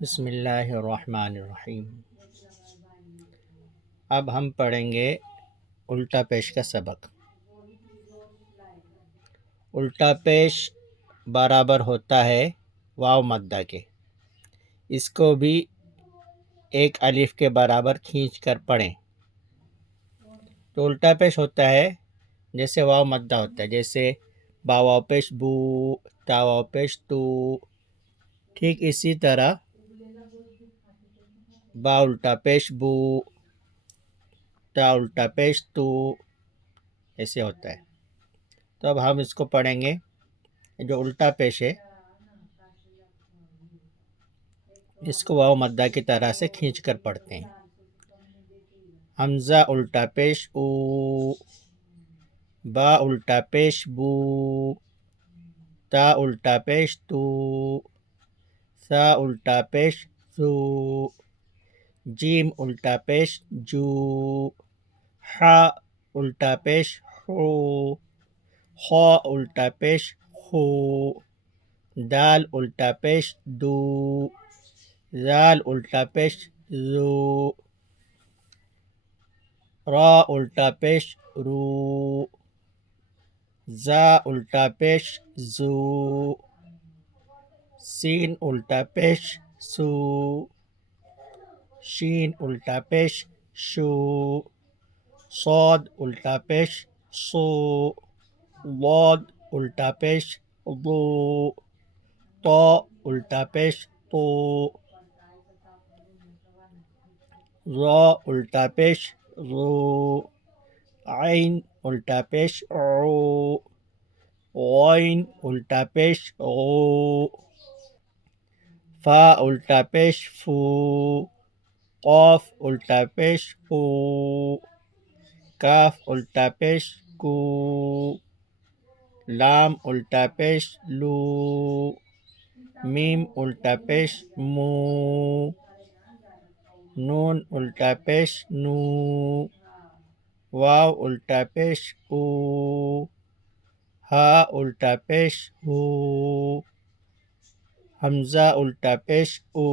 بسم اللہ الرحمن الرحیم۔ اب ہم پڑھیں گے الٹا پیش کا سبق۔ الٹا پیش برابر ہوتا ہے واو مدہ کے۔ اس کو بھی ایک الف کے برابر کھینچ کر پڑھیں۔ تو الٹا پیش ہوتا ہے جیسے واو مدہ ہوتا ہے، جیسے با واو پیش بو، تا واو پیش تو، ٹھیک اسی طرح با الٹا پیش بو، تا الٹا پیش تو، ایسے ہوتا ہے۔ تو اب ہم اس کو پڑھیں گے۔ جو الٹا پیش ہے اس کو واو مدہ کی طرح سے کھینچ کر پڑھتے ہیں۔ حمزہ الٹا پیش او، با الٹا پیش بو، تا الٹا پیش تو، سا الٹا پیش سو، جیم الٹا پیش جو، حا الٹا پیش حو، خا الٹا پیش خو، دال الٹا پیش دو، زال الٹا پیش زو، را الٹا پیش رو، زا الٹا پیش زو، سین الٹا پیش سو، شین الٹا پیش شو، صاد الٹا پیش صو، ضاد الٹا پیش ضو، طا الٹا پیش طو، ظا الٹا پیش ظو، عین الٹا پیش عو، غین الٹا پیش غو، فا الٹا پیش فو، قاف الٹا پیش قو، کاف الٹا پیش کو، لام الٹا پیش لو، میم الٹا پیش مو، نون الٹا پیش نو، واو الٹا پیش او، ہا الٹا پیش ہو، حمزہ الٹا پیش او،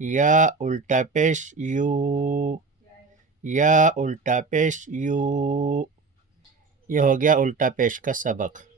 یا الٹا پیش یو، یا الٹا پیش یو۔ یہ ہو گیا الٹا پیش کا سبق۔